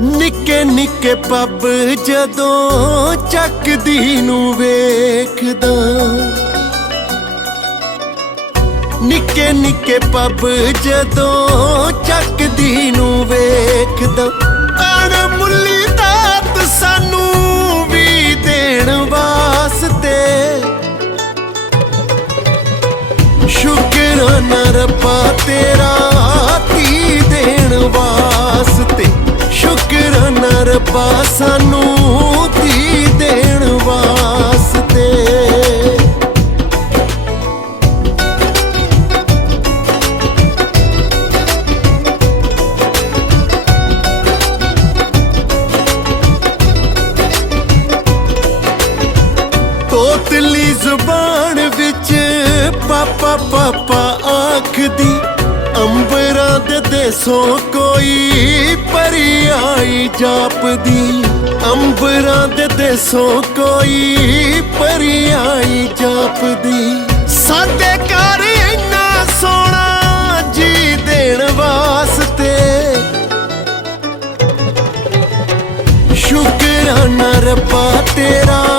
ਨਿੱਕੇ ਨਿੱਕੇ ਪੱਬ ਜਦੋਂ ਚੱਕਦੀ ਨੂੰ ਵੇਖਦਾ। ਨਿੱਕੇ ਨਿੱਕੇ ਪੱਬ ਜਦੋਂ ਚੱਕਦੀ ਨੂੰ ਵੇਖਦਾ। ਅਣ ਮੁੱਲੀ ਦਾਤ ਸਾਨੂੰ ਵੀ ਦੇਣ ਵਾਸਤੇ। ਸ਼ੁਕਰਾਨਾ ਰੱਬਾ ਰੱਬਾ ਸਾਨੂੰ ਤੀ ਦੇਣ ਵਾਸਤੇ। ਤੋਤਲੀ ਜ਼ੁਬਾਨ ਵਿੱਚ ਪਾਪਾ ਪਾਪਾ ਆਖਦੀ, ਅੰਬਰਾਂ ਦੇ ਦੇਸੋਂ ਕੋਈ ਜਾਪਦੀ, ਅੰਬਰਾਂ ਦੇ ਦੇਸੋਂ ਕੋਈ ਪਰੀ ਆਈ ਜਾਪਦੀ। ਸਾਡੇ ਘਰ ਇੰਨਾ ਸੋਹਣਾ ਜੀ ਦੇਣ ਵਾਸਤੇ। ਸ਼ੁਕਰਾਨਾ ਰੱਬਾ ਤੇਰਾ